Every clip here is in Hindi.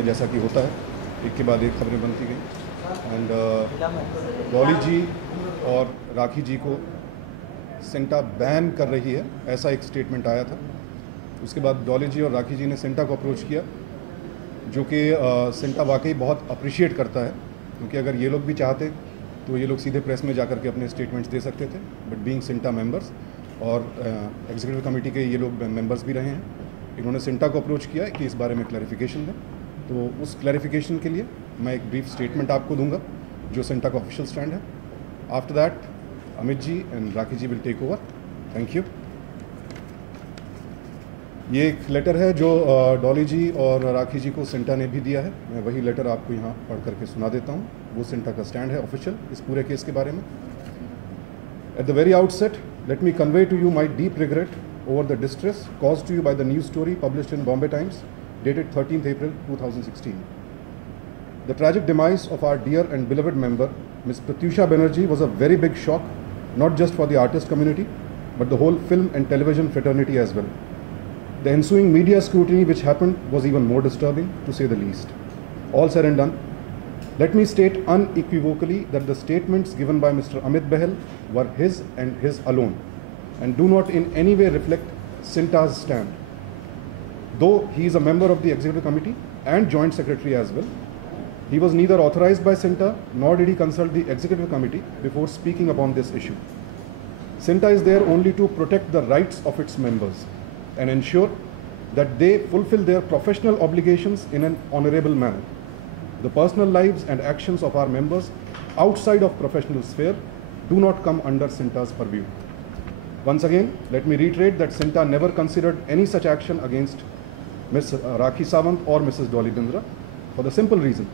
में जैसा कि होता है, एक के बाद एक खबरें बनती गई। एंड डॉली जी और राखी जी को सेंटा बैन कर रही है, ऐसा एक स्टेटमेंट आया था। उसके बाद डॉली जी और राखी जी ने सेंटा को अप्रोच किया, जो कि सेंटा वाकई बहुत अप्रिशिएट करता है, क्योंकि अगर ये लोग भी चाहते तो ये लोग सीधे प्रेस में जाकर के अपने स्टेटमेंट्स दे सकते थे। बट बीइंग सेंटा मेंबर्स और एग्जीक्यूटिव कमेटी के ये लोग मेंबर्स भी रहे हैं, इन्होंने सेंटा को अप्रोच किया कि इस बारे में क्लैरिफिकेशन दें। तो उस क्लैरिफिकेशन के लिए मैं एक ब्रीफ स्टेटमेंट आपको दूंगा, जो सेंटा का ऑफिशियल स्टैंड है। After that Amit ji and Rakhi ji will take over. Thank you. ये एक लेटर है जो डॉली जी और राखी जी को सेंटा ने भी दिया है। मैं वही लेटर आपको यहाँ पढ़ करके सुना देता हूँ। वो सेंटा का स्टैंड है ऑफिशियल इस पूरे केस के बारे में। At the very outset, let me convey to you my deep regret over the distress caused to you by the news story published in Bombay Times dated 13th April 2016. The tragic demise of our dear and beloved member, Ms. Pratyusha Banerjee, was a very big shock, not just for the artist community, but the whole film and television fraternity as well. The ensuing media scrutiny which happened was even more disturbing, to say the least. All said and done, let me state unequivocally that the statements given by Mr. Amit Bahal were his and his alone, and do not in any way reflect Cinta's stand. Though he is a member of the Executive Committee and Joint Secretary as well, he was neither authorized by Cinta nor did he consult the Executive Committee before speaking upon this issue. Cinta is there only to protect the rights of its members and ensure that they fulfill their professional obligations in an honorable manner. The personal lives and actions of our members outside of professional sphere do not come under Cinta's purview. Once again, let me reiterate that Cinta never considered any such action against Ms. Rakhi Sawant or Mrs. Dolly Bindra, for the simple reason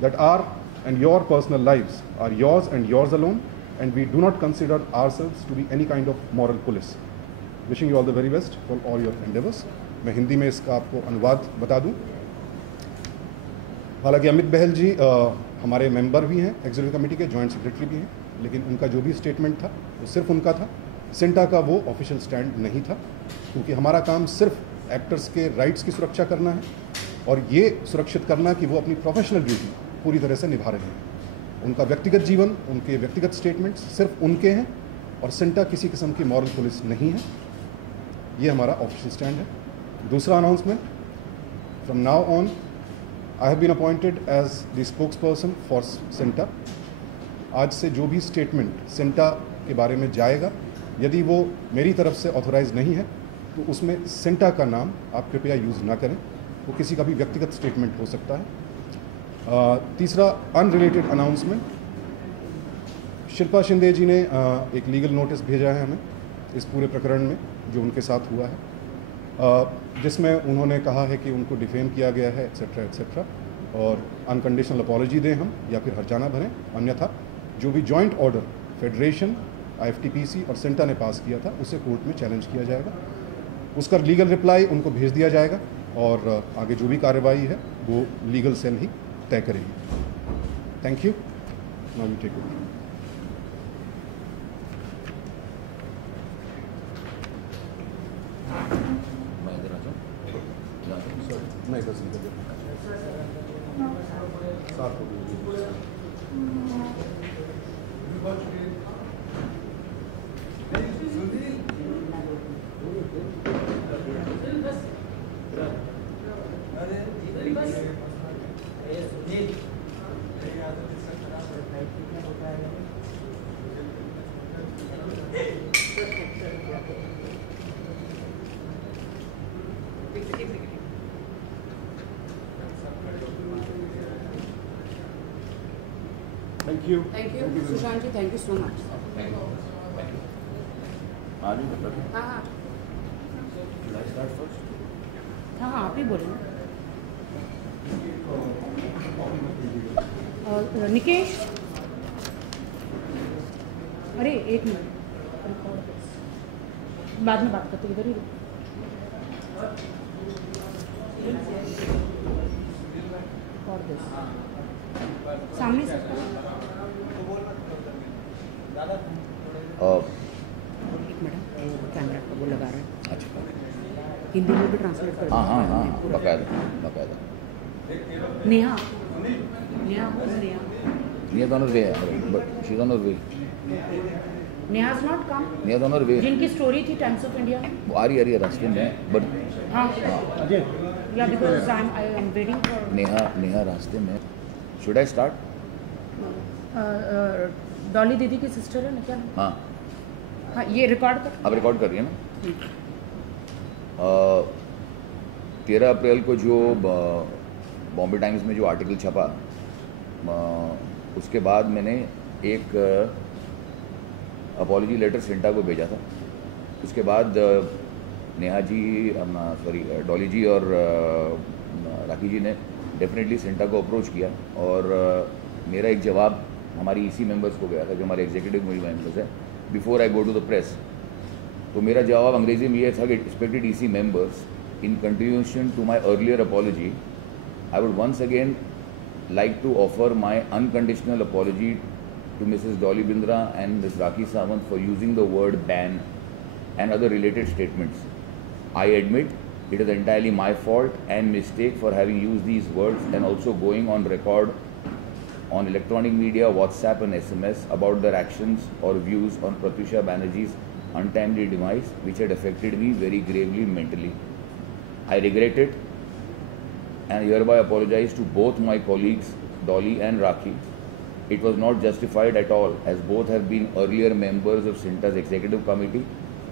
that our and your personal lives are yours and yours alone, and we do not consider ourselves to be any kind of moral police. Wishing you all the very best for all your endeavors. मैं हिंदी में इसका आपको अनुवाद बता दूं। हालांकि अमित बहल जी हमारे मेंबर भी हैं, एग्जीक्यूटिव कमेटी के जॉइंट सेक्रेटरी भी हैं, लेकिन उनका जो भी स्टेटमेंट था वो सिर्फ उनका था। सेंटा का वो ऑफिशियल स्टैंड नहीं था, क्योंकि हमारा काम सिर्फ एक्टर्स के राइट्स की सुरक्षा करना है और ये सुरक्षित करना कि वो अपनी प्रोफेशनल ड्यूटी पूरी तरह से निभा रहे हैं। उनका व्यक्तिगत जीवन, उनके व्यक्तिगत स्टेटमेंट्स सिर्फ उनके हैं और सेंटा किसी किस्म की मॉरल पुलिस नहीं है। ये हमारा ऑफिशियल स्टैंड है। दूसरा announcement, from now on I have been appointed as the spokesperson for Cinta. आज से जो भी स्टेटमेंट सेंटा के बारे में जाएगा, यदि वो मेरी तरफ से ऑथोराइज नहीं है तो उसमें सेंटा का नाम आप कृपया यूज़ ना करें। वो किसी का भी व्यक्तिगत स्टेटमेंट हो सकता है। तीसरा अनरिलेटेड अनाउंसमेंट, शिल्पा शिंदे जी ने एक लीगल नोटिस भेजा है हमें इस पूरे प्रकरण में जो उनके साथ हुआ है, जिसमें उन्होंने कहा है कि उनको डिफेम किया गया है एक्सेट्रा एक्सेट्रा, और अनकंडीशनल अपॉलॉजी दें हम या फिर हर्जाना भरें, अन्यथा जो भी जॉइंट ऑर्डर फेडरेशन, IFTPC और सेंटा ने पास किया था उसे कोर्ट में चैलेंज किया जाएगा। उसका लीगल रिप्लाई उनको भेज दिया जाएगा और आगे जो भी कार्रवाई है वो लीगल सेल ही तय करेगी। Thank you. Now we take over. नहीं बस साथ हो Thank you. Thank you, Sushant ji. Thank you so much. हाँ, आप ही बोलो। निकेश, अरे एक मिनट, बाद में बात करते, इधर ही सामने से एक मिनट, कैमरा का वो लगा रहा है। अच्छा, हिंदी में भी ट्रांसलेट कर। हाँ, बकायदा। Neha Neha who's Neha Neha's on her way, but she's on her way. नेहा's not come Neha's on her way. जिनकी स्टोरी थी टाइम्स ऑफ इंडिया में वो आ रही है रास्ते में, बट हाँ या because I am waiting for Neha रास्ते में. Should I start? डॉली दीदी की सिस्टर है ना क्या हाँ, हाँ ये रिकॉर्ड कर अब रिकॉर्ड कर रही है ना. 13 अप्रैल को जो बॉम्बे टाइम्स में जो आर्टिकल छपा, उसके बाद मैंने एक अपॉलॉजी लेटर सिंटा को भेजा था. उसके बाद नेहा जी, डॉली जी और राखी जी ने डेफिनेटली सिंटा को अप्रोच किया और मेरा एक जवाब हमारी ईसी मेंबर्स को गया था, जो हमारे एग्जीक्यूटिव मेंबर्स हैं, before I go to the press. तो मेरा जवाब अंग्रेजी में ये था कि respected EC members, in continuation to my earlier apology, I would once again like to offer my unconditional apology to Mrs. Dolly Bindra and Ms. Rakhi Sawant for using the word ban and other related statements. I admit it is entirely my fault and mistake for having used these words and also going on record on electronic media, WhatsApp and SMS about their actions or views on Pratyusha Banerjee's untimely demise, which had affected me very gravely mentally. I regret it and hereby apologize to both my colleagues Dolly and Rakhi. It was not justified at all, as both have been earlier members of Sinta's executive committee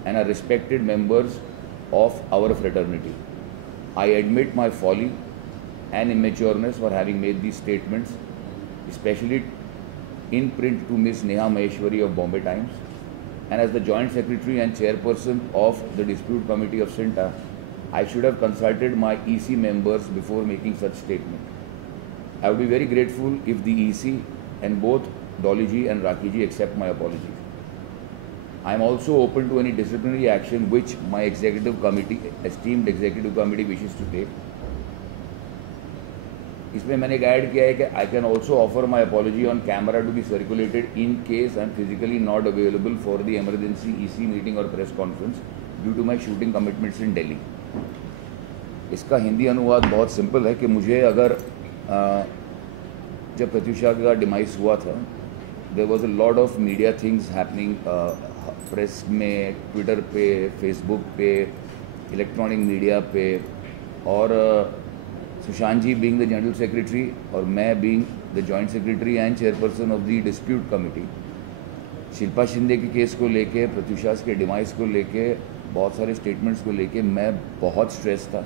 and are respected members of our fraternity. I admit my folly and immatureness for having made these statements, especially in print to Ms. Neha Maheshwari of Bombay Times, and as the Joint Secretary and Chairperson of the Dispute Committee of Sinta, I should have consulted my EC members before making such statement. I would be very grateful if the EC and both Dolly ji and Rakhi ji accept my apologies. I am also open to any disciplinary action which my executive committee, esteemed executive committee, wishes to take. इसमें मैंने ऐड किया है कि I can also offer my apology on camera to be circulated in case I am physically not available for the emergency EC meeting or press conference due to my shooting commitments in Delhi. इसका हिंदी अनुवाद बहुत सिंपल है कि मुझे अगर जब प्रत्युषा का डिमाइस हुआ था, there was a lot of media things happening, press में, ट्विटर पे, फेसबुक पे, इलेक्ट्रॉनिक मीडिया पे, और Sushant ji being the general secretary और मैं being the joint secretary and chairperson of the dispute committee, Shilpa Shinde के केस को लेके, प्रत्युषा के डिमाइस को लेके, बहुत सारे स्टेटमेंट्स को लेके मैं बहुत स्ट्रेस था.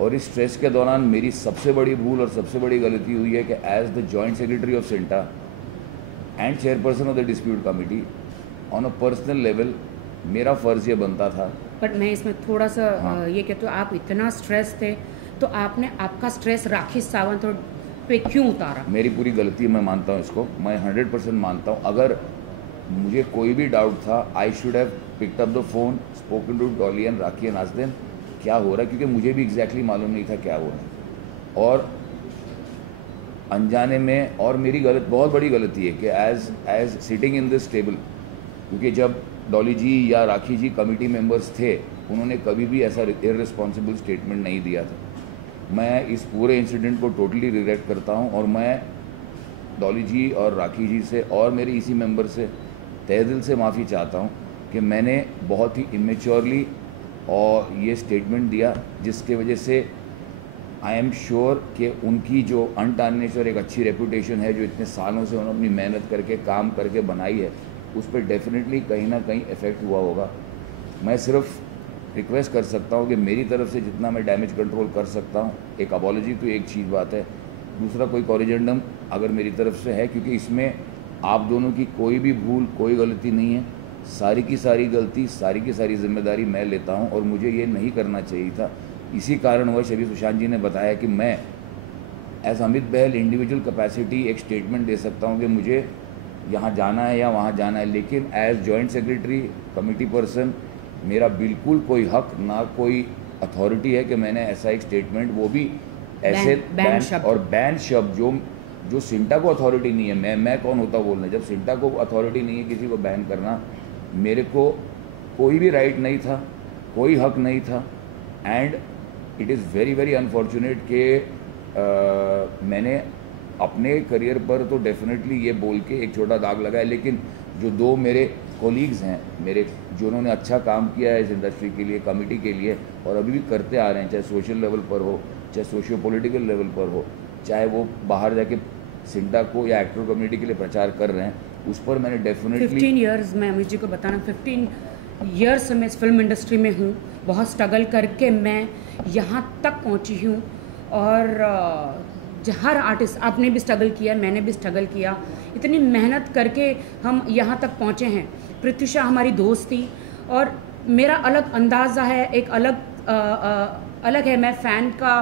और इस स्ट्रेस के दौरान मेरी सबसे बड़ी भूल और सबसे बड़ी गलती हुई है कि as the joint secretary of CINTAA and chairperson of the dispute committee, on a personal level मेरा फ़र्ज़ ये बनता था. बट मैं इसमें थोड़ा सा ये कहते हो, आप इतना स्ट्रेस थे तो आपने आपका स्ट्रेस राखी सावंत पे क्यों उतारा? मेरी पूरी गलती, मैं मानता हूँ इसको, मैं 100% मानता हूँ. अगर मुझे कोई भी डाउट था, I should have picked up the phone, spoken to Dolly and Rakhi and asked them क्या हो रहा है, क्योंकि मुझे भी एग्जैक्टली मालूम नहीं था क्या हो रहा है. और अनजाने में, और मेरी बहुत बड़ी गलती है कि as sitting in this table, क्योंकि जब डॉली जी या राखी जी कमेटी मेंबर्स थे, उन्होंने कभी भी ऐसा इररिस्पॉन्सिबल स्टेटमेंट नहीं दिया था. मैं इस पूरे इंसिडेंट को टोटली रिग्रेट करता हूं और मैं डॉली जी और राखी जी से और मेरे इसी मेंबर से तहे दिल से माफ़ी चाहता हूं कि मैंने बहुत ही इमेच्योरली और ये स्टेटमेंट दिया, जिसके वजह से आई एम श्योर कि उनकी जो अनटार्निश्ड और एक अच्छी रेपुटेशन है, जो इतने सालों से उन्होंने अपनी मेहनत करके काम करके बनाई है, उस पर डेफिनेटली कहीं ना कहीं इफ़ेक्ट हुआ होगा. मैं सिर्फ रिक्वेस्ट कर सकता हूँ कि मेरी तरफ से जितना मैं डैमेज कंट्रोल कर सकता हूँ, एक अपॉलॉजी तो एक चीज़ बात है, दूसरा कोई कॉरिजेंडम अगर मेरी तरफ से है, क्योंकि इसमें आप दोनों की कोई भी भूल, कोई गलती नहीं है. सारी की सारी गलती, सारी की सारी जिम्मेदारी मैं लेता हूं और मुझे ये नहीं करना चाहिए था. इसी कारणवश अभी सुशांत जी ने बताया कि मैं एज अमित बहल इंडिविजुअल कैपेसिटी एक स्टेटमेंट दे सकता हूं कि मुझे यहाँ जाना है या वहाँ जाना है, लेकिन as joint secretary, committee person, मेरा बिल्कुल कोई हक ना कोई अथॉरिटी है कि मैंने ऐसा एक स्टेटमेंट, वो भी ऐसे बैन शब्द जो सिंटा को अथॉरिटी नहीं है. मैं कौन होता बोलना, जब सिंटा को अथॉरिटी नहीं है किसी को बैन करना, मेरे को कोई भी राइट नहीं था, कोई हक नहीं था. And it is very very unfortunate कि मैंने अपने करियर पर तो डेफिनेटली ये बोल के एक छोटा दाग लगाया, लेकिन जो दो मेरे कोलीग्स हैं मेरे, जो उन्होंने अच्छा काम किया है इस इंडस्ट्री के लिए, कमिटी के लिए, और अभी भी करते आ रहे हैं, चाहे सोशल लेवल पर हो, चाहे सोशियो पॉलिटिकल लेवल पर हो, चाहे वो बाहर जाके सिंटा को या एक्टर कम्युनिटी के लिए प्रचार कर रहे हैं, उस पर मैंने डेफिनेटली 15 इयर्स मैं अमित जी को बताना 15 इयर्स में इस फिल्म इंडस्ट्री में हूँ, बहुत स्ट्रगल करके मैं यहाँ तक पहुँची हूँ। और हर आर्टिस्ट, आपने भी स्ट्रगल किया, मैंने भी स्ट्रगल किया, इतनी मेहनत करके हम यहाँ तक पहुँचे हैं। प्रत्युषा हमारी दोस्त थी और मेरा अलग अंदाज़ा है, एक अलग है। मैं फ़ैन का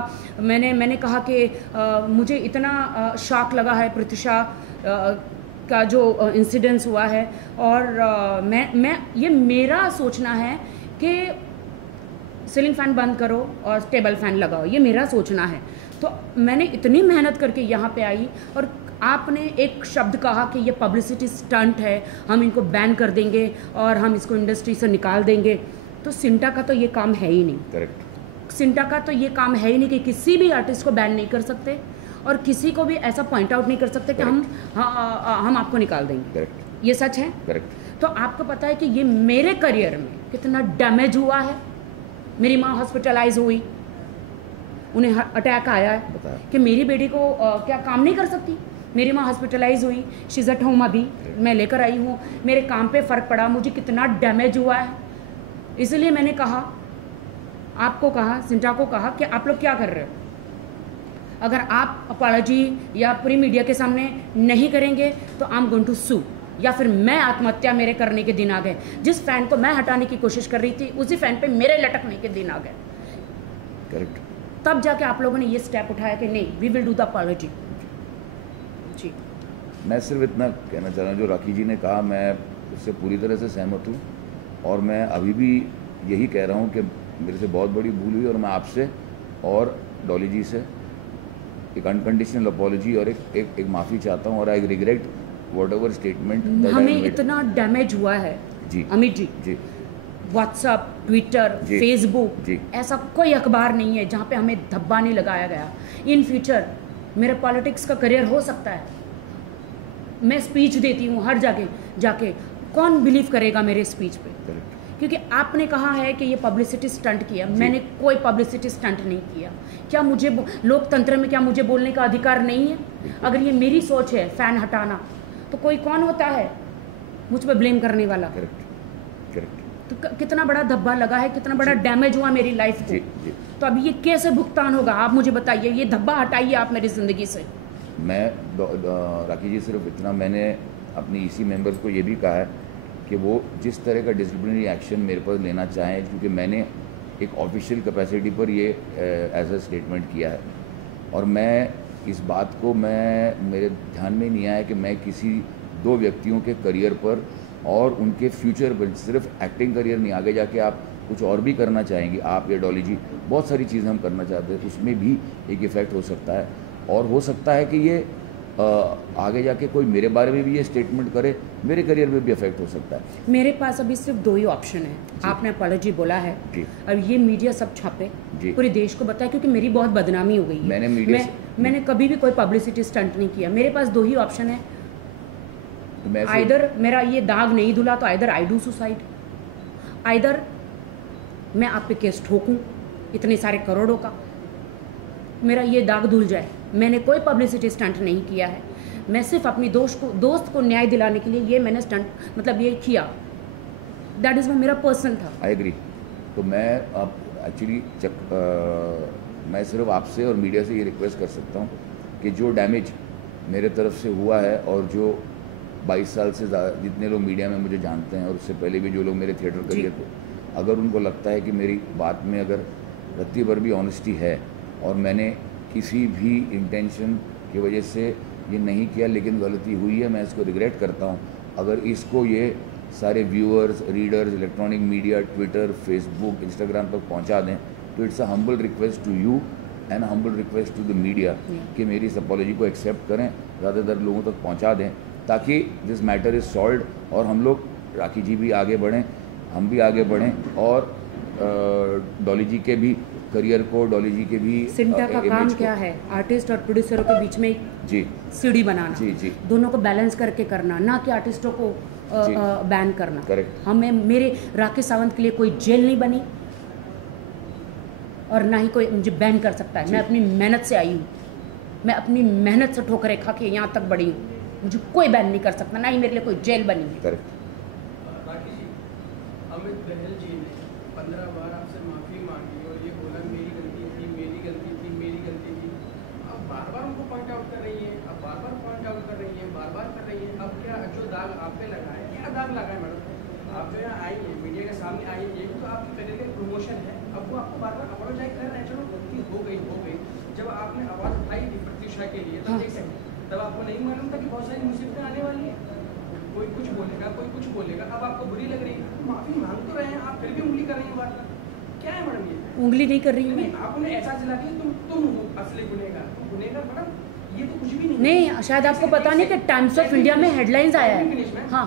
मैंने कहा कि मुझे इतना शॉक लगा है प्रत्युषा का जो इंसिडेंस हुआ है, और मैं ये मेरा सोचना है कि सीलिंग फ़ैन बंद करो और टेबल फ़ैन लगाओ, ये मेरा सोचना है। तो मैंने इतनी मेहनत करके यहाँ पे आई, और आपने एक शब्द कहा कि ये पब्लिसिटी स्टंट है, हम इनको बैन कर देंगे और हम इसको इंडस्ट्री से निकाल देंगे। तो सिंटा का तो ये काम है ही नहीं। करेक्ट। सिंटा का तो ये काम है ही नहीं कि किसी भी आर्टिस्ट को बैन नहीं कर सकते और किसी को भी ऐसा पॉइंट आउट नहीं कर सकते कि हम आपको निकाल देंगे। करेक्ट। ये सच है। करेक्ट। तो आपको पता है कि ये मेरे करियर में कितना डैमेज हुआ है। मेरी माँ हॉस्पिटलाइज हुई, उन्हें अटैक आया है कि मेरी बेटी को क्या काम नहीं कर सकती। मेरी माँ हॉस्पिटलाइज हुई, शी इज़ एट होम, अभी मैं लेकर आई हूँ। मेरे काम पे फ़र्क पड़ा, मुझे कितना डैमेज हुआ है। इसलिए मैंने कहा, आपको कहा, सिंटा को कहा कि आप लोग क्या कर रहे हो। अगर आप अपॉलॉजी या पूरी मीडिया के सामने नहीं करेंगे तो आई एम गोइंग टू सू, या फिर मैं आत्महत्या मेरे करने के दिन आ गए। जिस फ़ैन को मैं हटाने की कोशिश कर रही थी, उसी फ़ैन पे मेरे लटकने के दिन आ गए। करेक्ट। तब जाके आप लोगों ने ये स्टेप उठाया कि नहीं, we will do the apology. जी, मैं सिर्फ इतना कहना चाह रहा हूँ, जो राखी जी ने कहा मैं उससे पूरी तरह से सहमत हूँ, और मैं अभी भी यही कह रहा हूँ कि मेरे से बहुत बड़ी भूल हुई, और मैं आपसे और डॉली जी से एक अनकंडीशनल अपॉलॉजी और एक माफ़ी चाहता हूँ, और I regret what ever statement. हमें इतना डैमेज हुआ है जी अमित जी, जी, व्हाट्सअप, ट्विटर, फेसबुक, ऐसा कोई अखबार नहीं है जहाँ पे हमें धब्बा नहीं लगाया गया। इन फ्यूचर मेरा पॉलिटिक्स का करियर हो सकता है, मैं स्पीच देती हूँ हर जगह जाके, कौन बिलीव करेगा मेरे स्पीच पे? क्योंकि आपने कहा है कि ये पब्लिसिटी स्टंट किया, मैंने कोई पब्लिसिटी स्टंट नहीं किया। क्या मुझे लोकतंत्र में क्या मुझे बोलने का अधिकार नहीं है? अगर ये मेरी सोच है फ़ैन हटाना, तो कोई कौन होता है मुझ पर ब्लेम करने वाला? करेक्ट। करेक्ट। तो कितना बड़ा धब्बा लगा है, कितना बड़ा डैमेज हुआ मेरी लाइफ को। तो अब ये कैसे भुगतान होगा, आप मुझे बताइए। ये धब्बा हटाइए आप मेरी ज़िंदगी से। मैं राखी जी सिर्फ इतना, मैंने अपनी ईसी मेंबर्स को ये भी कहा है कि वो जिस तरह का डिसिप्लिनरी एक्शन मेरे पर लेना चाहें, क्योंकि मैंने एक ऑफिशियल कैपेसिटी पर ये एज अ स्टेटमेंट किया है, और मैं इस बात को मेरे ध्यान में नहीं आया कि मैं किसी दो व्यक्तियों के करियर पर और उनके फ्यूचर पर, सिर्फ एक्टिंग करियर नहीं, आगे जाके आप कुछ और भी करना चाहेंगी, आप या डॉली जी, बहुत सारी चीज़ें हम करना चाहते हैं, उसमें भी एक इफ़ेक्ट हो सकता है। और हो सकता है कि ये आगे जाके कोई मेरे बारे में भी ये स्टेटमेंट करे, मेरे करियर में भी इफेक्ट हो सकता है। मेरे पास अभी सिर्फ दो ही ऑप्शन है। आपने अपॉलॉजी बोला है, अब ये मीडिया सब छापे, पूरे देश को बताए, क्योंकि मेरी बहुत बदनामी हो गई है। मैंने कभी भी कोई पब्लिसिटी स्टंट नहीं किया। मेरे पास दो ही ऑप्शन है, आइदर मेरा ये दाग नहीं धुला तो either I do suicide, either मैं आप पे केस ठोकूं इतने सारे करोड़ों का, मेरा ये दाग धुल जाए। मैंने कोई पब्लिसिटी स्टंट नहीं किया है, मैं सिर्फ अपनी दोस्त को न्याय दिलाने के लिए ये मैंने स्टंट, मतलब ये किया। दैट इज़ मेरा पर्सन था। I agree. तो मैं अब एक्चुअली मैं सिर्फ आपसे और मीडिया से ये रिक्वेस्ट कर सकता हूँ कि जो डैमेज मेरे तरफ से हुआ है, और जो 22 साल से जितने लोग मीडिया में मुझे जानते हैं, और उससे पहले भी जो लोग मेरे थिएटर करियर को, अगर उनको लगता है कि मेरी बात में अगर रत्ती भर भी ऑनेस्टी है, और मैंने किसी भी इंटेंशन की वजह से ये नहीं किया, लेकिन गलती हुई है, मैं इसको रिग्रेट करता हूँ। अगर इसको ये सारे viewers, readers, electronic media, Twitter, Facebook, Instagram तक पहुँचा दें, तो it's a humble request to you and humble request to the media कि मेरी इस अपॉलॉजी को एक्सेप्ट करें, ज़्यादातर लोगों तक पहुँचा दें, ताकि दिस मैटर इज़ सॉल्व्ड, और हम लोग, राखी जी भी आगे बढ़ें, हम भी आगे बढ़ें, और डॉली जी के भी करियर को डॉली जी के भी सिंटा का काम क्या है? आर्टिस्ट और प्रोड्यूसरों के बीच में जी सीढ़ी बनाना, जी जी दोनों को बैलेंस करके करना, ना कि आर्टिस्टों को बैन करना। करेक्ट। हमें मेरे राकेश सावंत के लिए कोई जेल नहीं बनी और ना ही कोई मुझे बैन कर सकता है। मैं अपनी मेहनत से आई हूँ, मैं अपनी मेहनत से ठोकरें खा के यहाँ तक बढ़ी हूँ, मुझे कोई बैन नहीं कर सकता, ना ही मेरे लिए कोई जेल बनी है। करेक्ट। राखी जी, अमित बहल जी ने 15 बार आपसे माफ़ी मांगी और ये बोला मेरी गलती थी, मेरी गलती थी, मेरी गलती थी। अब बार बार उनको पॉइंट आउट कर रही है, अब बार बार पॉइंट आउट कर रही है, बार बार कर रही है। अब क्या जो दाग आप पे लगा है, क्या दाग लगा है मैडम? आप जो यहाँ आई है, मीडिया के सामने आई है, ये भी तो आपकी करियर का प्रमोशन है। अब वो आपको बार बार अपोलोजाइज कर रहे हैं, चलो गलती हो गई हो गई। जब आपने आवाज़ उठाई थी प्रत्युषा के लिए, तब एक सेकंड, तब आपको नहीं मालूम था कि बहुत सारी मुसीबतें आने वाली हैं, कोई कुछ बोलेगा, कोई कुछ बोलेगा। अब आपको बुरी लग रही है, माफ़ी मांग तो रहे हैं आप, फिर भी उंगली कर रही हैं बात। क्या है मैडम ये? उंगली नहीं कर रही हूँ मैं। आप उन्हें ऐसा चला कि तुम हो असली गुनहगार, तुम गुनहगार मैडम, ये तो कुछ भी नहीं। नहीं, शायद आपको पता नहीं कि टाइम्स ऑफ इंडिया में हेडलाइंस आया है। हाँ,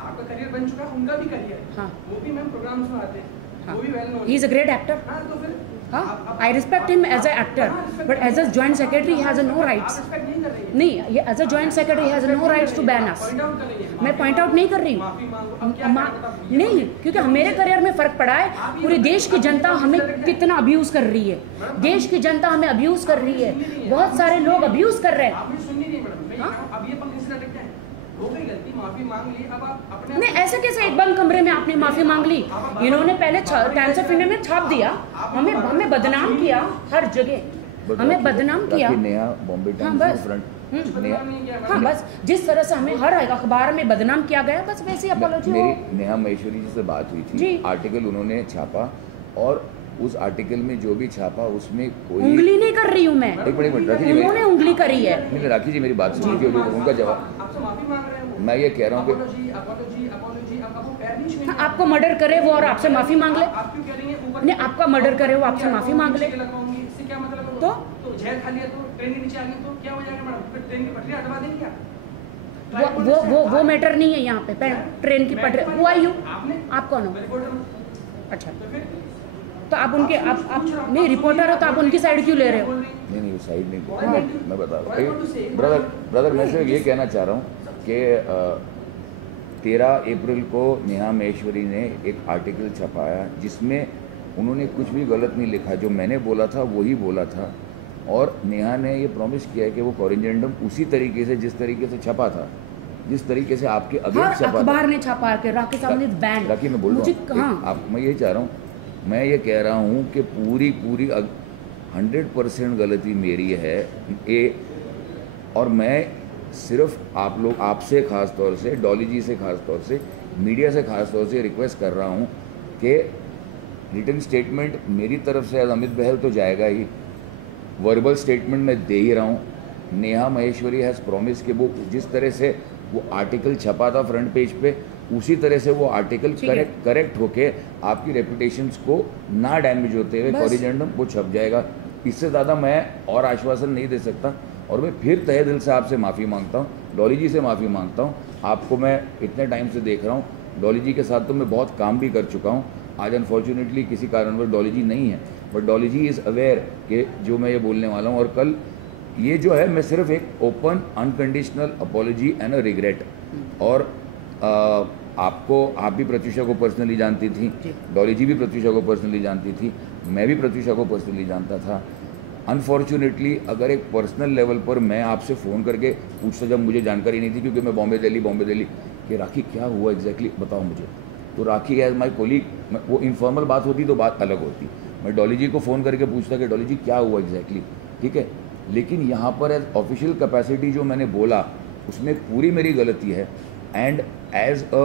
आपका करियर बन चुका है, उनका भी करियर है। हाँ, वो भी मैम प्रोग्राम्स में आते हैं, हाँ, वो भी well known. He is a great actor. हाँ, तो फिर हाँ, I respect him as a actor, but as a joint secretary he has no rights. Respect नहीं कर रही है। नहीं, as a joint secretary has no rights to ban us. Point out कर रही है। मैं पॉइंट आउट नहीं कर रही माफी मांगो, अब हूँ। क्या करें? नहीं, क्योंकि मेरे करियर में फर्क पड़ा है। पूरे देश की जनता हमें कितना अब्यूज कर रही है, देश की जनता हमें अब्यूज कर रही है, बहुत सारे लोग अब्यूज कर रहे हैं। आपने सुनी नहीं मैडम। अब ये पंख इसलिए अटकते हैं, हो गई गलती, माफी मांग ली, अब आप अपने नहीं, ऐसे कैसे एक बंद कमरे में आपने माफी मांग ली? इन्होंने पहले टाइम्स ऑफ इंडिया में छाप दिया, हमें बदनाम किया हर जगह, हमें बदनाम किया। नेहा बॉम्बे हाँ, टाइम्स बस। फ्रंट हाँ, बस जिस तरह से हमें हर अखबार में बदनाम किया गया, बस वैसी अपॉलॉजी हो। मेरी नेहा महेश्वरी जी से बात हुई थी, आर्टिकल उन्होंने छापा और उस आर्टिकल में जो भी छापा उसमें कोई उंगली नहीं कर रही हूँ मैं, एक मिनट राखी जी, उन्होंने उंगली करी है। नहीं राखी जी मेरी बात सुनिए, उनका जवाब आपसे माफी मांग रहे हैं वो। मैं ये कह रहा हूँ कि अब वो पैर नहीं छूएंगे। आपको मर्डर करे वो और आपसे माफी मांग ले। आप क्यों कह रही हैं ऊपर? नहीं, आपका मर्डर करे वो आपसे माफी मांग ले। लगवाऊंगी, इससे क्या मतलब है? तो जहर खा लिया तो ट्रेन के नीचे आ गई तो क्या हो जाएगा मैडम? फिर ट्रेन की पटरी हटवा देंगे क्या? वो मैटर नहीं है यहाँ पे। ट्रेन की पटरी, वो आई हूँ, आपने, आप कौन हो? रिपोर्टर। अच्छा, तो फिर तो आप उनके आप नहीं रिपोर्टर हो तो आप उनकी साइड क्यों ले रहे हो? नहीं वो साइड नहीं, मैं बता रहा हूँ ब्रदर मैं सिर्फ ये कहना चाह रहा हूँ कि 13 अप्रैल को नेहा महेश्वरी ने एक आर्टिकल छपाया जिसमें उन्होंने कुछ भी गलत नहीं लिखा, जो मैंने बोला था वही बोला था। और नेहा ने ये प्रॉमिस किया है कि वो कॉरिजेंडम उसी तरीके से जिस तरीके से छपा था, जिस तरीके से आपके अगेंस्ट छपा था, अखबार ने छपा के राकेश साहब ने बैन। राखी मैं बोल रहा हूँ, मैं ये चाह रहा हूँ, मैं ये कह रहा हूँ कि पूरी 100% गलती मेरी है ये। और मैं सिर्फ आप लोग, आपसे ख़ास तौर से, डॉली जी से ख़ास तौर से, मीडिया से ख़ास तौर से रिक्वेस्ट कर रहा हूँ कि रिटन स्टेटमेंट मेरी तरफ से अमित बहल तो जाएगा ही, वर्बल स्टेटमेंट मैं दे ही रहा हूँ। नेहा महेश्वरी हैज़ प्रॉमिस कि वो जिस तरह से वो आर्टिकल छपा था फ्रंट पेज पे, उसी तरह से वो आर्टिकल करेक्ट होके आपकी रेपुटेशंस को ना डैमेज होते हुए कॉरिजेंडम वो छप जाएगा। इससे ज़्यादा मैं और आश्वासन नहीं दे सकता। और मैं फिर तहे दिल से आपसे माफ़ी मांगता हूँ, डॉली जी से माफ़ी मांगता हूँ। आपको मैं इतने टाइम से देख रहा हूँ, डॉली जी के साथ तो मैं बहुत काम भी कर चुका हूँ। आज अनफॉर्चुनेटली किसी कारणवश डॉली जी नहीं है, but Dolly ji is aware कि जो मैं ये बोलने वाला हूँ। और कल ये जो है, मैं सिर्फ एक open unconditional apology and a regret. और आप भी प्रत्युषा को पर्सनली जानती थी, डॉली जी भी प्रत्युषा को पर्सनली जानती थी, मैं भी प्रत्युषा को पर्सनली जानता था। अनफॉर्चुनेटली अगर एक पर्सनल लेवल पर मैं आपसे फ़ोन करके पूछता, जब मुझे जानकारी नहीं थी क्योंकि मैं बॉम्बे दिल्ली कि राखी क्या हुआ एग्जैक्टली बताओ मुझे, तो राखी एज माई कोलीग, वो इनफॉर्मल बात होती तो बात अलग होती। मैं डॉली जी को फ़ोन करके पूछता कि डॉली जी क्या हुआ एग्जैक्टली, ठीक है। लेकिन यहाँ पर एज ऑफिशियल कैपेसिटी जो मैंने बोला उसमें पूरी मेरी गलती है। And as a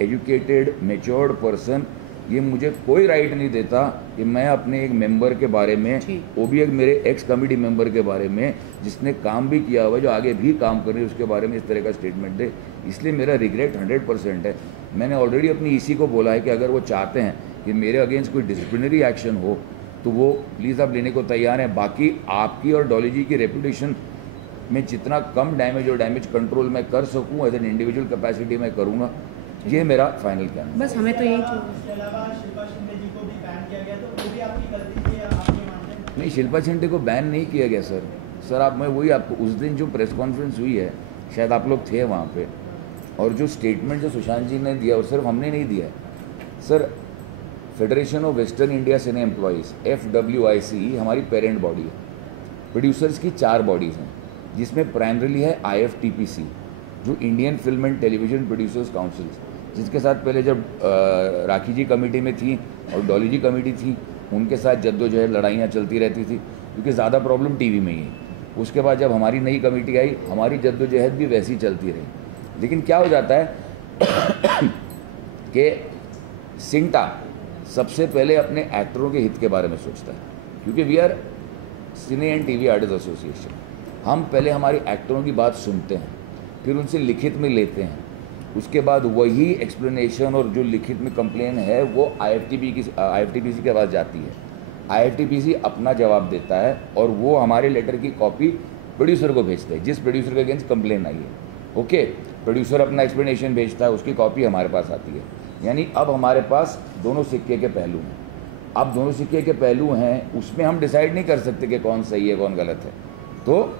educated matured person ये मुझे कोई राइट नहीं देता कि मैं अपने एक मेंबर के बारे में, वो भी एक मेरे एक्स कमेटी मेंबर के बारे में जिसने काम भी किया हुआ, जो आगे भी काम कर रही है, उसके बारे में इस तरह का स्टेटमेंट दे। इसलिए मेरा रिग्रेट 100% है। मैंने ऑलरेडी अपनी ईसी को बोला है कि अगर वो चाहते हैं कि मेरे अगेंस्ट कोई डिसिप्लिनरी एक्शन हो तो वो प्लीज़ आप लेने को तैयार हैं। बाकी आपकी और डॉली जी की रेपुटेशन में जितना कम डैमेज और डैमेज कंट्रोल मैं कर सकूँ एज एन इंडिविजुअल कैपेसिटी मैं करूँगा। ये मेरा फाइनल कहना है। बस हमें तो यही इसके अलावा शिल्पा शिंदे जी को भी बैन किया गया, तो वो भी आपकी गलती थी, आप ये मानते हैं? नहीं, शिल्पा शेट्टी को बैन नहीं किया गया सर। आप मैं वही आपको उस दिन जो प्रेस कॉन्फ्रेंस हुई है, शायद आप लोग थे वहाँ पे, और जो स्टेटमेंट जो सुशांत जी ने दिया, और सिर्फ हमने नहीं दिया sir, federation of western India cine employees FWICE हमारी पेरेंट बॉडी है। प्रोड्यूसर्स की 4 बॉडीज़ हैं, जिसमें प्राइमरीली है IFTPC, जो Indian film and television producers council, जिसके साथ पहले जब राखी जी कमेटी में थी और डॉली जी कमेटी थी, उनके साथ जद्दोजहद लड़ाइयाँ चलती रहती थी, क्योंकि ज़्यादा प्रॉब्लम टीवी में ही है। उसके बाद जब हमारी नई कमेटी आई, हमारी जद्दोजहद भी वैसी ही चलती रही। लेकिन क्या हो जाता है कि सिंटा सबसे पहले अपने एक्टरों के हित के बारे में सोचता है, क्योंकि we are cine and TV artist association. हम पहले हमारे एक्टरों की बात सुनते हैं, फिर उनसे लिखित में लेते हैं, उसके बाद वही एक्सप्लेनेशन और जो लिखित में कंप्लेन है वो IFTPC के पास जाती है। IFTPC अपना जवाब देता है और वो हमारे लेटर की कॉपी प्रोड्यूसर को भेजते हैं, जिस प्रोड्यूसर के अगेंस्ट कंप्लेन आई है। ओके, प्रोड्यूसर अपना एक्सप्लेनेशन भेजता है, उसकी कॉपी हमारे पास आती है। यानी अब हमारे पास दोनों सिक्के के पहलू हैं। अब दोनों सिक्के के पहलू हैं, उसमें हम डिसाइड नहीं कर सकते कि कौन सही है कौन गलत है। तो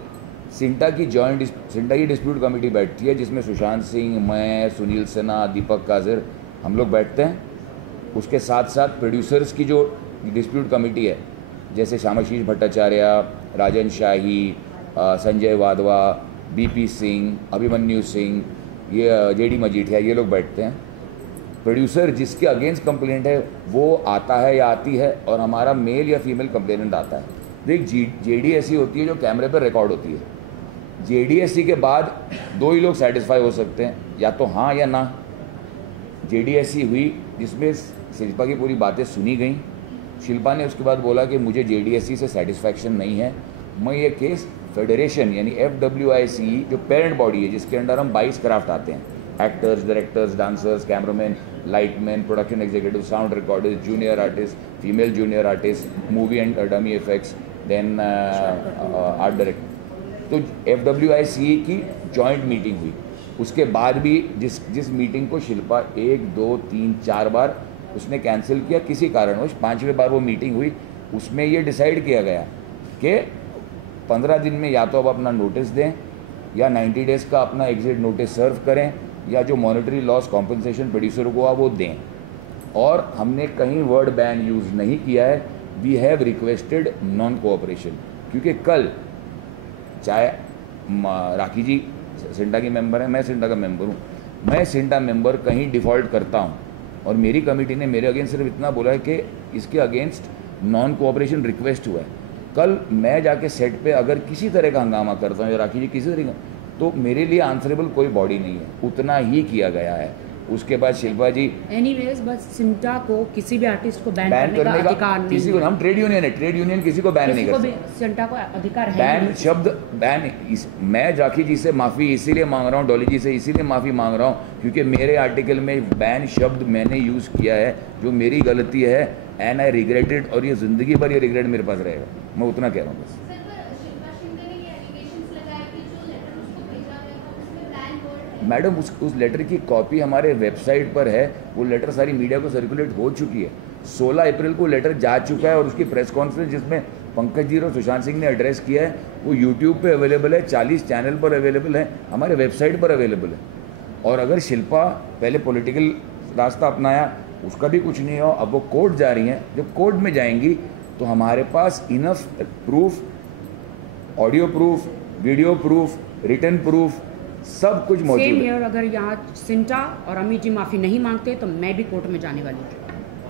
सिंटा की डिस्प्यूट कमेटी बैठती है, जिसमें सुशांत सिंह, मैं, सुनील सिन्हा, दीपक काजर, हम लोग बैठते हैं। उसके साथ साथ प्रोड्यूसर्स की जो डिस्प्यूट कमेटी है, जैसे श्यामाशीष भट्टाचार्य, राजन शाही, संजय वाधवा, BP सिंह, अभिमन्यु सिंह, ये JD मजीठिया, ये लोग बैठते हैं। प्रोड्यूसर जिसके अगेंस्ट कंप्लेंट है वो आता है या आती है, और हमारा मेल या फीमेल कंप्लेनेंट आता है। देख, JD ऐसी होती है जो कैमरे पर रिकॉर्ड होती है। JDSC के बाद 2 ही लोग सेटिस्फाई हो सकते हैं, या तो हाँ या ना। JDSC हुई जिसमें शिल्पा की पूरी बातें सुनी गई। शिल्पा ने उसके बाद बोला कि मुझे JDSC से सेटिस्फैक्शन नहीं है, मैं ये केस फेडरेशन यानी FWICE जो पेरेंट बॉडी है, जिसके अंडर हम 22 क्राफ्ट आते हैं, actors, directors, dancers, cameraman, lightman, production executive, sound recorders, junior artist, female junior artist, movie and dummy effects, then art director. तो FWICE की जॉइंट मीटिंग हुई। उसके बाद भी जिस मीटिंग को शिल्पा 1, 2, 3, 4 बार उसने कैंसिल किया किसी कारणवश, 5वें बार वो मीटिंग हुई, उसमें ये डिसाइड किया गया कि 15 दिन में या तो अब अपना नोटिस दें, या 90 डेज़ का अपना एग्जिट नोटिस सर्व करें, या जो मॉनेटरी लॉस कॉम्पनसेशन प्रोड्यूसर को वो दें। और हमने कहीं वर्ड बैन यूज़ नहीं किया है। We have requested non cooperation, क्योंकि कल चाहे राखी जी सिंटा की मेंबर है, मैं सिंटा का मेंबर हूँ, मैं सिंटा मेंबर कहीं डिफ़ॉल्ट करता हूँ और मेरी कमेटी ने मेरे अगेंस्ट सिर्फ इतना बोला है कि इसके अगेंस्ट नॉन कोऑपरेशन रिक्वेस्ट हुआ है। कल मैं जाके सेट पे अगर किसी तरह का हंगामा करता हूँ या राखी जी किसी तरह का, तो मेरे लिए आंसरेबल कोई बॉडी नहीं है, उतना ही किया गया है। उसके बाद शिल्पा जी एनीवेज बस सिंटा को किसी भी आर्टिस्ट को बैन करने का अधिकार नहीं किसी को, हम ट्रेड यूनियन है, ट्रेड यूनियन किसी को बैन नहीं कर सकता। सिंटा को अधिकार है बैन शब्द बैन मैं राखी जी से माफ़ी इसीलिए मांग रहा हूँ, डॉली जी से इसीलिए माफ़ी मांग रहा हूँ क्योंकि मेरे आर्टिकल में बैन शब्द मैंने यूज़ किया है, जो मेरी गलती है, एंड आई रिग्रेटेड, और ये ज़िंदगी भर ये रिग्रेट मेरे पास रहेगा। मैं उतना कह रहा हूँ बस। मैडम उस लेटर की कॉपी हमारे वेबसाइट पर है, वो लेटर सारी मीडिया को सर्कुलेट हो चुकी है। 16 अप्रैल को लेटर जा चुका है और उसकी प्रेस कॉन्फ्रेंस जिसमें पंकज जी और सुशांत सिंह ने एड्रेस किया है वो यूट्यूब पे अवेलेबल है, 40 चैनल पर अवेलेबल है, हमारे वेबसाइट पर अवेलेबल है। और अगर शिल्पा पहले पॉलिटिकल रास्ता अपनाया, उसका भी कुछ नहीं हो, अब वो कोर्ट जा रही हैं, जब कोर्ट में जाएंगी तो हमारे पास enough proof, audio proof, video proof, written proof, सब कुछ मौजूद है। अगर यहाँ सिंटा और अमित जी माफ़ी नहीं मांगते तो मैं भी कोर्ट में जाने वाली हूँ।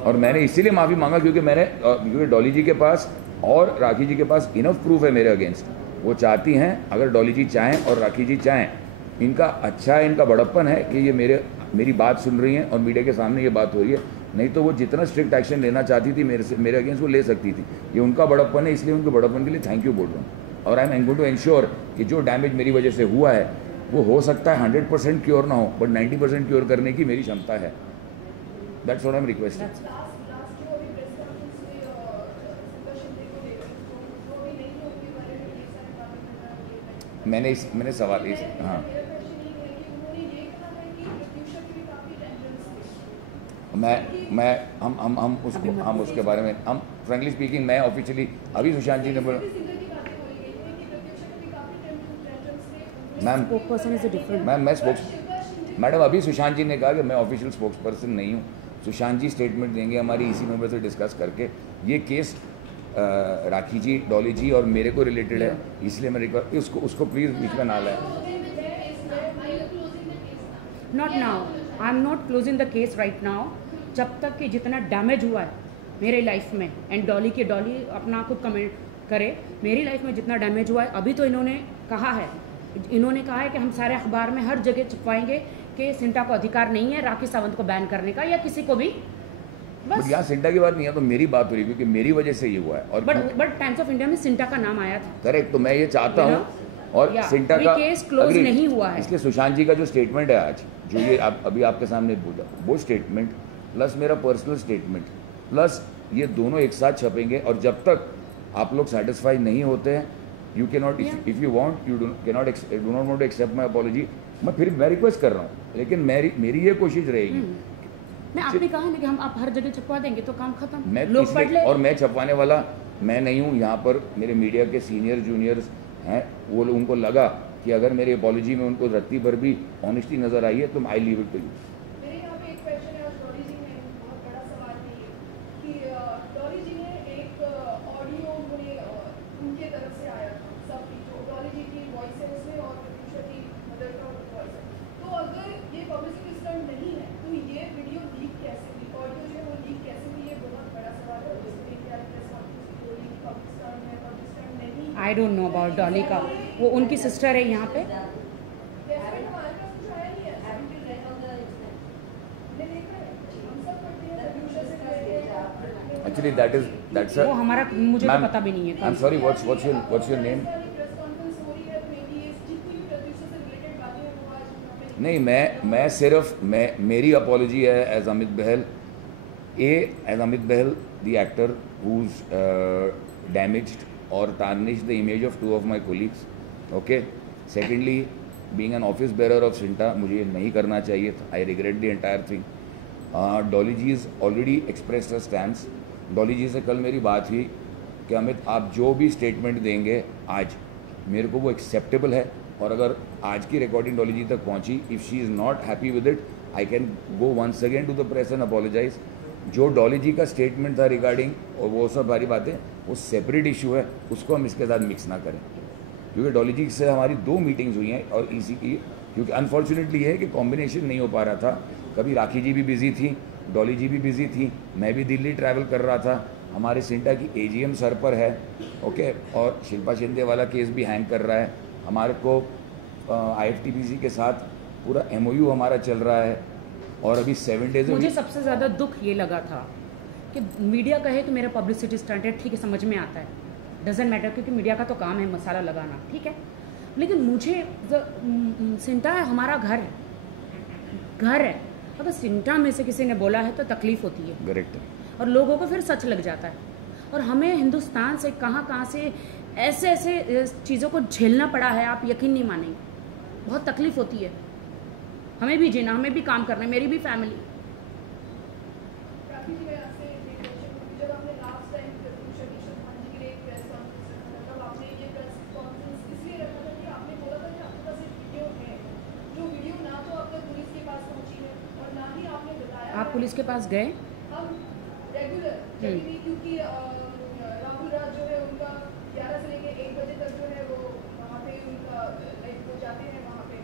और मैंने इसीलिए माफ़ी मांगा क्योंकि डॉली जी के पास और राखी जी के पास इनफ प्रूफ है मेरे अगेंस्ट। वो चाहती हैं, अगर डॉली जी चाहें और राखी जी चाहें, इनका अच्छा है, इनका बड़प्पन है कि ये मेरी बात सुन रही हैं और मीडिया के सामने ये बात हो रही है। नहीं तो वो जितना स्ट्रिक्ट एक्शन लेना चाहती थी मेरे अगेंस्ट वो ले सकती थी। ये उनका बड़प्पन है, इसलिए उनके बड़प्पन के लिए थैंक यू बोल रहा हूँ। और I am going to ensure कि जो डैमेज मेरी वजह से हुआ है वो हो सकता है 100% क्योर ना हो, बट 90% क्योर करने की मेरी क्षमता है। That's what I am requesting. मैंने सवाल हाँ हम उसके बारे में हम फ्रेंकली स्पीकिंग मैं ऑफिशियली अभी सुशांत जी ने बोला मैडम अभी सुशांत जी ने कहा कि मैं ऑफिशियल स्पोक्स पर्सन नहीं हूँ। सुशांत जी स्टेटमेंट देंगे हमारी इसी मेंबर से डिस्कस करके। ये केस राखी जी, डॉली जी और मेरे को रिलेटेड है, इसलिए मैं रिक्वेस्ट उसको प्लीज़ बीच में ना लाएं। Not now, I am not closing the case right now, जब तक कि जितना डैमेज हुआ है मेरे लाइफ में, एंड डॉली अपना खुद कमेंट करे, मेरी लाइफ में जितना डैमेज हुआ है, अभी तो इन्होंने कहा है कि हम सारे अखबार में हर जगह छपवाएंगे कि सिंटा को अधिकार नहीं है राखी सावंत को बैन करने का या किसी को भी। बस यहाँ सिंटा की बात नहीं है, तो मेरी बात हो रही है क्योंकि मेरी वजह से ये हुआ है। और बट टाइम्स ऑफ इंडिया में सिंटा का नाम आया था। करेक्ट, तो मैं ये चाहता हूँ और सिंटा का केस क्लोज नहीं हुआ है। इसलिए सुशांत जी का जो स्टेटमेंट है आज, जो ये अभी आपके सामने बोला, वो स्टेटमेंट प्लस मेरा पर्सनल स्टेटमेंट प्लस ये दोनों एक साथ छपेंगे। और जब तक आप लोग सेटिस्फाई नहीं होते हैं, you can not, if you want, you do not want to accept my apology, मैं रिक्वेस्ट कर रहा हूँ, लेकिन मेरी ये कोशिश रहेगी। मैं आपने कहा ना कि हम आप हर जगह छपवा देंगे तो काम खत्म, लोग पढ़ ले। और मैं छपवाने वाला मैं नहीं हूँ। यहाँ पर मेरे मीडिया के सीनियर जूनियर्स हैं, वो उनको लगा कि अगर मेरी अपॉलॉजी में उनको रत्ती भर भी ऑनेस्टी नजर आई है तो I leave it to you. मेरे यहाँ पे एक क्वेश्चन है, डॉली जी ने बहुत बड़ा सवाल है ये कि डॉली जी ने एक ऑडियो उनके तरफ से आया था, सब जो डॉली जी की वॉइस है उसमें और प्रत्युषा की मदर का वॉइस है, तो अगर ये पब्लिसिटी स्टंट नहीं है तो ये वीडियो लीक कैसे हुई, ऑडियो जो है वो लीक कैसे हुई, ये बहुत बड़ा सवाल है। उसमें क्या पब्लिक स्टंट है, पब्लिक स्टंट नहीं। I don't know about Dolly का, वो उनकी सिस्टर है यहाँ पे। Actually, that's a. वो हमारा मुझे तो पता भी नहीं है। I'm sorry. What's your name? नहीं, मैं सिर्फ मेरी अपॉलॉजी है as Amit Bahl, as Amit Bahl the actor who's damaged or tarnished the image of two of my colleagues. Okay. Secondly, being an office bearer of Sinta, मुझे नहीं करना चाहिए था. I regret the entire thing. Dolly ji is already expressed a stance. Dolly ji से कल मेरी बात हुई कि अमित आप जो भी स्टेटमेंट देंगे आज, मेरे को वो एक्सेप्टेबल है। और अगर आज की रिकॉर्डिंग डॉली जी तक पहुंची, if she is not happy with it, I can go once again to the press and apologise. जो डॉली जी का स्टेटमेंट था रिगार्डिंग, और वो सब सारी बातें, वो सेपरेट इशू है, उसको हम इसके साथ मिक्स ना करें, क्योंकि डॉली जी से हमारी 2 मीटिंग्स हुई हैं। और इसी की, क्योंकि अनफॉर्चुनेटली ये है कि कॉम्बिनेशन नहीं हो पा रहा था। कभी राखी जी भी बिजी थी, डॉली जी भी बिजी थी, मैं भी दिल्ली ट्रैवल कर रहा था, हमारे सिंटा की एजीएम सर पर है, ओके, और शिल्पा शिंदे वाला केस भी हैंग कर रहा है। हमारे को IFTPC के साथ पूरा MOU हमारा चल रहा है, और अभी 7 डेज। मुझे सबसे ज़्यादा दुख ये लगा था कि मीडिया कहे कि मेरा पब्लिसिटी स्टंट है, ठीक है, समझ में आता है, डजेंट मैटर, क्योंकि मीडिया का तो काम है मसाला लगाना, ठीक है, लेकिन मुझे सिंटा हमारा घर है। अगर सिंटा में से किसी ने बोला है तो तकलीफ होती है, करेक्ट है, और लोगों को फिर सच लग जाता है। और हमें हिंदुस्तान से कहाँ से ऐसे चीज़ों को झेलना पड़ा है, आप यकीन नहीं मानेंगे, बहुत तकलीफ होती है। हमें भी जीना, हमें भी काम करना है, मेरी भी फैमिली। आप पुलिस के पास गए? हम रेगुलर क्योंकि राहुल राज जो है उनका 11 से लेकर 1 बजे तक जो है वो वहाँ पे उनका वो जाते हैं वहाँ पे।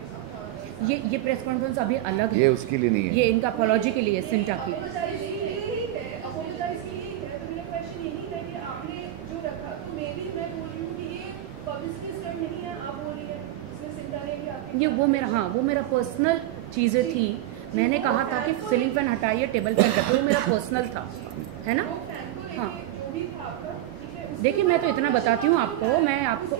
ये प्रेस कॉन्फ्रेंस अभी अलग है, ये उसके लिए नहीं है, ये इनका अपॉलॉजी के लिए, सिंटा की। ये वो मेरा पर्सनल चीज़ें थी। मैंने कहा था कि सीलिंग फैन हटाइए, टेबल फैन रखिए, वो मेरा पर्सनल था, है ना। हाँ, देखिए, मैं तो इतना बताती हूँ आपको, मैं आपको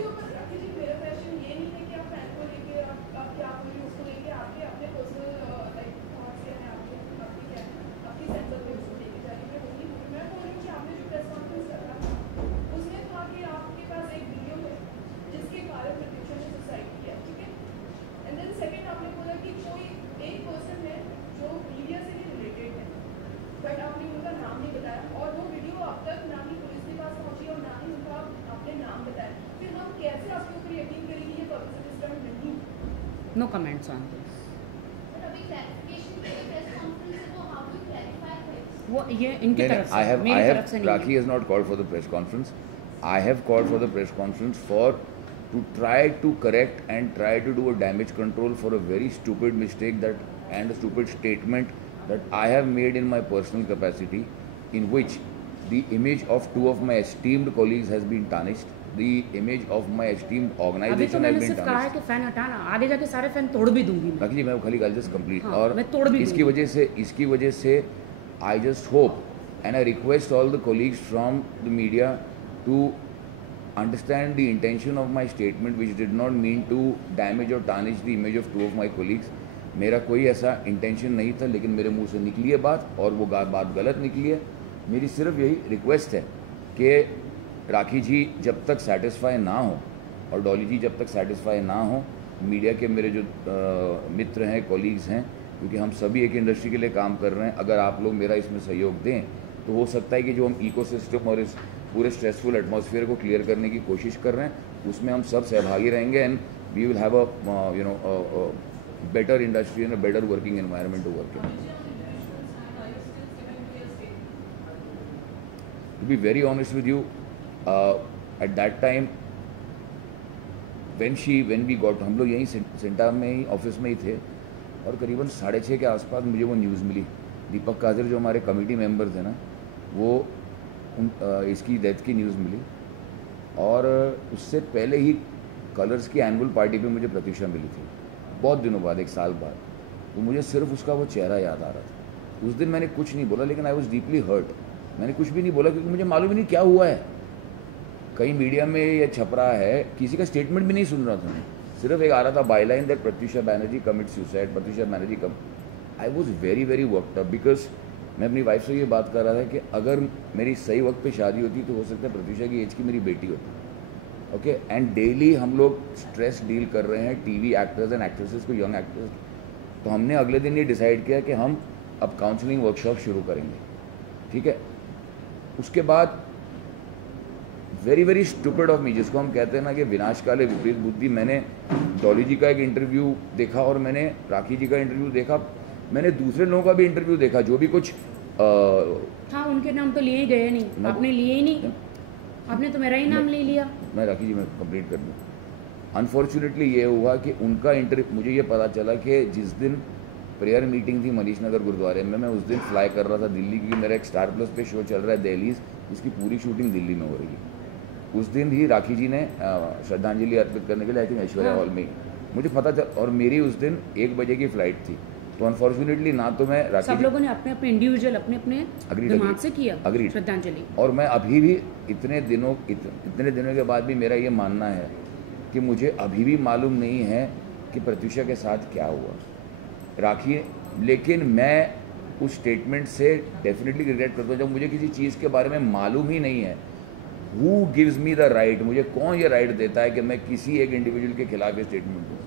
नो कमेंट्स ऑन दिस। वो ये इनकी तरफ से, मेरी तरफ से नहीं है। Rakhi has not called for the press conference. I have called for the press conference to try to correct and try to do a damage control for a very stupid mistake and a stupid statement that I have made in my personal capacity, in which the image of two of my esteemed colleagues has been tarnished. The image of my esteemed organization has been कहा है tarnished. कि फैन हटाना, आगे जाके सारे फैन तोड़ भी दूंगी मैं। राखी जी, मैं खाली गाल जस्ट कंप्लीट। हाँ, और मैं तोड़ भी इसकी वजह से I just hope and I request all the colleagues from the media to understand the intention of my statement, which did not mean to damage or tarnish the image of two of my colleagues. मेरा कोई ऐसा इंटेंशन नहीं था, लेकिन मेरे मुंह से निकली है बात और वो बात गलत निकली है। मेरी सिर्फ यही रिक्वेस्ट है कि राखी जी जब तक सेटिस्फाई ना हो और डॉली जी जब तक सेटिस्फाई ना हो, मीडिया के मेरे जो मित्र हैं, कॉलीग्स हैं, क्योंकि हम सभी एक इंडस्ट्री के लिए काम कर रहे हैं, अगर आप लोग मेरा इसमें सहयोग दें तो हो सकता है कि जो हम इकोसिस्टम और इस पूरे स्ट्रेसफुल एटमॉस्फेयर को क्लियर करने की कोशिश कर रहे हैं उसमें हम सब सहभागी रहेंगे and we will have a better industry and a better working environment to work in. To be very honest with you, at that time when we got, हम लोग यहीं सेंटा में ही ऑफिस में ही थे और करीबन 6:30 के आसपास मुझे वो न्यूज़ मिली। दीपक काजर जो हमारे कमेटी मेंबर थे ना, वो इसकी डेथ की न्यूज़ मिली और उससे पहले ही कलर्स की एनुअल पार्टी पे मुझे प्रतीक्षा मिली थी, बहुत दिनों बाद, 1 साल बाद। तो मुझे सिर्फ उसका वो चेहरा याद आ रहा था। उस दिन मैंने कुछ नहीं बोला, लेकिन आई वॉज डीपली हर्ट। मैंने कुछ भी नहीं बोला क्योंकि मुझे मालूम ही नहीं क्या हुआ है। कहीं मीडिया में ये छप रहा है, किसी का स्टेटमेंट भी नहीं सुन रहा था मैं, सिर्फ एक आ रहा था Byline that Pratyusha Banerjee commit suicide, Pratyusha Banerjee come. I was very very worked up because मैं अपनी वाइफ से ये बात कर रहा था कि अगर मेरी सही वक्त पे शादी होती तो हो सकता है प्रत्युषा की एज की मेरी बेटी होती। ओके, एंड डेली हम लोग स्ट्रेस डील कर रहे हैं, टीवी एक्टर्स एंड एक्ट्रेसेस को, यंग एक्टर्स। तो हमने अगले दिन ये डिसाइड किया कि हम अब काउंसलिंग वर्कशॉप शुरू करेंगे, ठीक है। उसके बाद very very stupid of me, जिसको हम कहते हैं ना कि विनाशकाले विपरीत बुद्धि, मैंने डॉली जी का एक इंटरव्यू देखा और मैंने राखी जी का इंटरव्यू देखा, मैंने दूसरे लोगों का भी इंटरव्यू देखा जो भी कुछ हाँ, उनके नाम तो लिए गए नहीं, आपने लिए ही नहीं, आपने तो मेरा ही नाम ले लिया। मैं राखी जी, मैं कंप्लीट कर दूँ। अनफॉर्चुनेटली ये हुआ कि उनका इंटरव्यू, मुझे ये पता चला कि जिस दिन प्रेयर मीटिंग थी मनीष नगर गुरुद्वारे में, मैं उस दिन फ्लाई कर रहा था दिल्ली, क्योंकि मेरा एक स्टार प्लस पे शो चल रहा है दहलीज, उसकी पूरी शूटिंग दिल्ली में हो रही है। उस दिन ही राखी जी ने श्रद्धांजलि अर्पित करने के लिए आई थिंक ऐश्वर्या हॉल में, मुझे पता चला, और मेरी उस दिन 1 बजे की फ्लाइट थी। तो अनफॉर्चुनेटली ना तो मैं राखी, सब लोगों ने अपने अपने इंडिविजुअल अपने दिमाग से किया श्रद्धांजलि, और मैं अभी भी इतने दिनों के बाद भी मेरा ये मानना है कि मुझे अभी भी मालूम नहीं है कि प्रत्युषा के साथ क्या हुआ राखी। लेकिन मैं उस स्टेटमेंट से डेफिनेटली रिग्रेट करता हूँ जब मुझे किसी चीज़ के बारे में मालूम ही नहीं है। Who gives me the right, मुझे कौन ये राइट देता है कि मैं किसी एक इंडिविजुअल के खिलाफ ये स्टेटमेंट दूँ।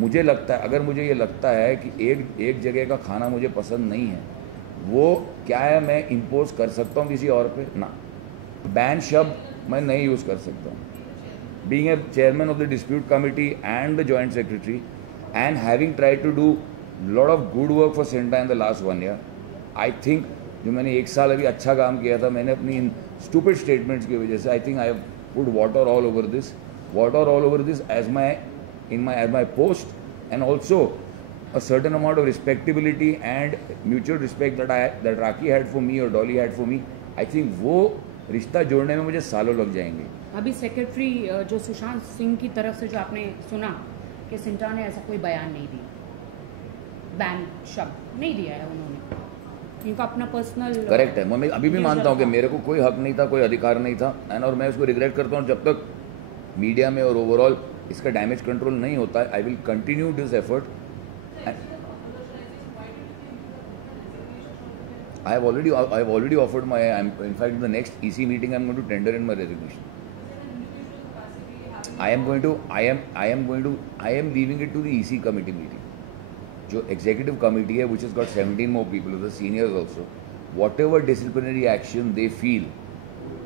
मुझे लगता है, अगर मुझे ये लगता है कि एक जगह का खाना मुझे पसंद नहीं है, वो क्या है मैं इम्पोज कर सकता हूँ किसी और पे? ना, बैन शब्द मैं नहीं यूज़ कर सकता हूँ। Being a chairman of the dispute committee and the joint secretary and having tried to do lot of good work for CINTAA in the last 1 year, I think जो मैंने 1 साल अभी अच्छा काम किया था, मैंने अपनी इन स्टूपिड स्टेटमेंट्स की वजह से, I think I have put water all over this as my post, and also a certain amount of respectability and mutual respect that Rakhi had for me or Dolly had for me. I think वो रिश्ता जोड़ने में मुझे सालों लग जाएंगे। अभी सेक्रेटरी जो सुशांत सिंह की तरफ से जो आपने सुना कि सिंटा ने ऐसा कोई बयान नहीं दिया, बैन शब्द नहीं दिया है उन्होंने, इनका अपना पर्सनल करेक्ट है। मैं अभी भी मानता हूँ कि मेरे को कोई हक नहीं था, कोई अधिकार नहीं था, एंड और मैं उसको रिग्रेट करता हूँ। जब तक मीडिया में और ओवरऑल इसका डैमेज कंट्रोल नहीं होता है, I will continue this effort. I have already offered my, in fact in the next EC meeting I am going to tender in my resignation. I am leaving it to the EC committee meeting. जो executive committee है, which has got 17 more people, the seniors also, whatever disciplinary action they feel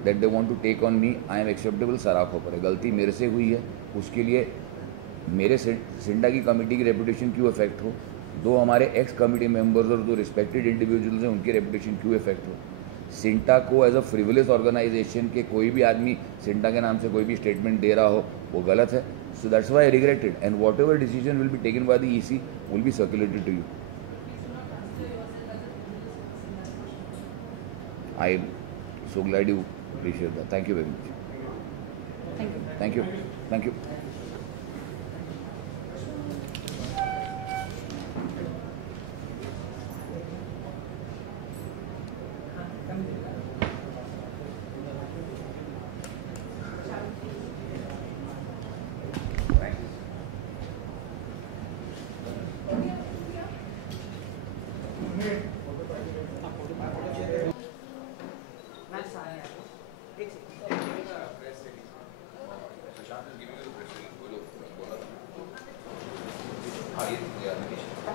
that they want to take on me, I am acceptable। सराखों पर है, गलती मेरे से हुई है, उसके लिए मेरे सिंटा की कमेटी की रेपुटेशन क्यों इफेक्ट हो, दो हमारे एक्स कमेटी मेंबर्स और दो रिस्पेक्टेड इंडिविजुअल्स हैं उनकी रेपुटेशन क्यों इफेक्ट हो। सिंटा को एज अ फ्रिवलेस ऑर्गेनाइजेशन के कोई भी आदमी सिंटा के नाम से कोई भी स्टेटमेंट दे रहा हो वो गलत है। So that's why I regretted and whatever decision will be taken by the EC will be circulated to you. I am so glad you appreciate that. Thank you very much. Thank you. Thank you. Thank you.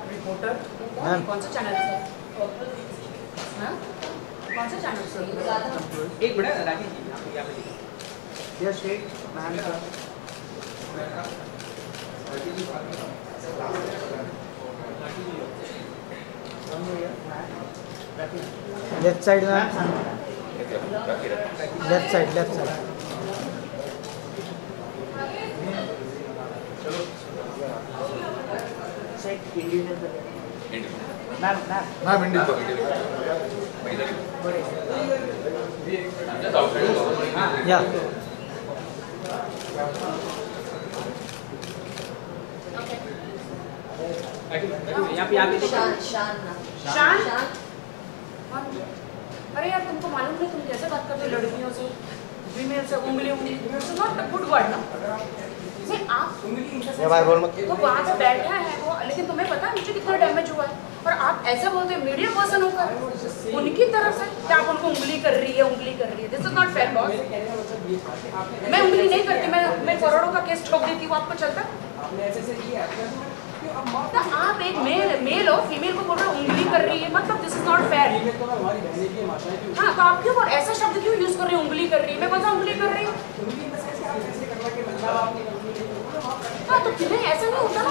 Reporter कौन सा चैनल से? हाँ? कौन सा चैनल से? एक मिनट राकेश जी, आप यहाँ पे देखिए। Yes state ma'am sir. Left side ma'am, left side. Ma'am Indian या यहाँ पे शान? अरे यार तुमको मालूम नहीं तुम कैसे बात करते हो लड़कियों से, फीमेल से, उंगली it's not a good word ना। नहीं आप ये बार बोल मत। तो वहाँ पे बैठा है वो, लेकिन तुम्हें पता है नीचे कितना डैमेज हुआ है और आप ऐसे बोलते हो मीडिया पर्सन होकर उनकी तरफ से क्या आप उनको उंगली कर रही है। This is not fair boss. मैं उंगली नहीं करती, मैं करोड़ों का केस ठोक देती हूँ, आपको चलता। तो आप एक मेल हो फीमेल को बोल रहे हो उंगली कर रही है, मतलब दिस इज नॉट फेयर। हाँ तो आप क्यों ऐसा शब्द क्यों यूज कर रहे हो उंगली कर रही है? मैं कौन सा उंगली कर रही हूँ? हाँ तो नहीं ऐसा नहीं होता ना।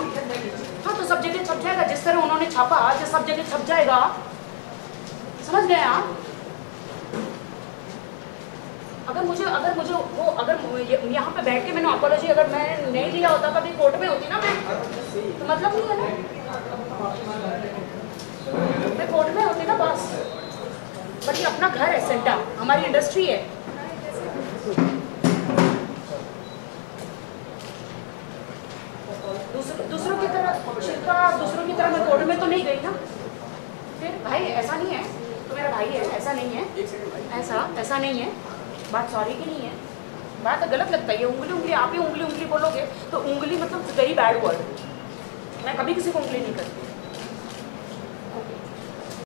हाँ तो सब जगह छप जाएगा, जिस तरह उन्होंने छापा आज सब जगह छप जाएगा, समझ गए आप? अगर मुझे वो यहाँ पे बैठ के मैंने अपॉलॉजी अगर मैं नहीं लिया होता, कभी कोर्ट में होती ना मैं, तो मतलब नहीं है ना, मैं कोर्ट में होती ना बस। बट ये अपना घर है सेंटा, हमारी इंडस्ट्री है। दूसरों की तरह मैं कोर्ट में तो नहीं गई ना। फिर भाई ऐसा नहीं है, तो मेरा भाई है, ऐसा नहीं है, ऐसा नहीं है। बात सॉरी की नहीं है, बात गलत लगता है। ये उंगली आप ही उंगली बोलोगे तो उंगली मतलब वेरी बैड वर्ड। मैं कभी किसी को उंगली नहीं करती।